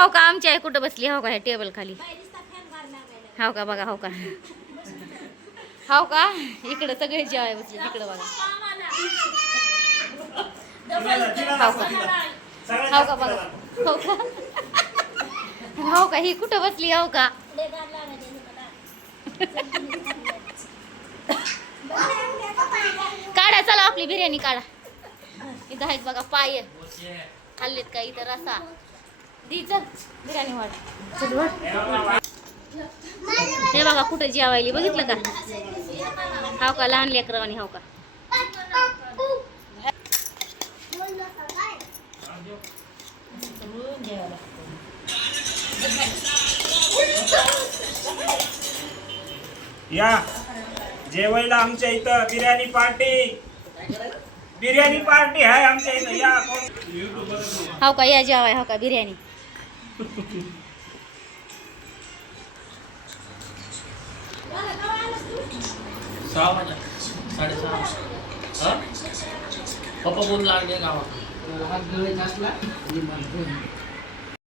हो का आमची आई कुठं बसली हो का ह्या टेबल खाली हो का बघा हो का हो का इकडं सगळे जेवाय बसले तिकडं बघा हो का हो का बघा हो का हो का ही कुठं बसली हो का काढा चला आपली बिर्याणी काढा इथं आहेत बघा पाय खाल्लेत का इथं रसा दी चल. बिर्याणी वाढ. चल वाढ. हे बघा कुठं जेवायली बघितलं का? हाव का लहान लेकरवानी हाव का? या. जेवायला आमच्या इथं बिर्याणी पार्टी. बिर्याणी पार्टी आहे आमच्या इथं. या. हाव का या जेवाय हाव का बिर्याणी. सहा वाजा साडेसहा हा? पप्पा बोल लागले गावात.